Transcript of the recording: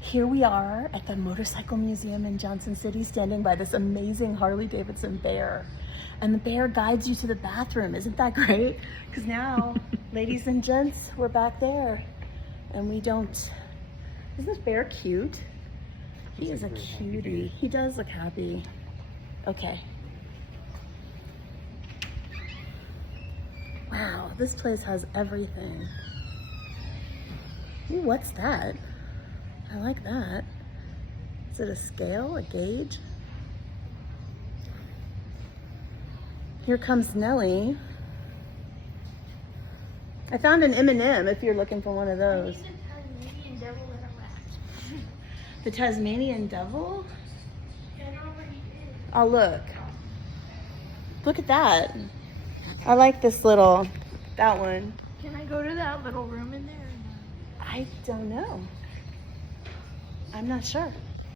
Here we are at the Motorcycle Museum in Johnson City, standing by this amazing Harley Davidson bear. And the bear guides you to the bathroom. Isn't that great? Because now, ladies and gents, we're back there. And we don't... Isn't this bear cute? He is a cutie. He does look happy. Okay. Wow, this place has everything. Ooh, what's that? I like that. Is it a scale, a gauge? Here comes Nellie. I found an M&M if you're looking for one of those. The Tasmanian devil? Oh, look. Look at that. I like this little, that one. Can I go to that little room in there? I don't know. I'm not sure.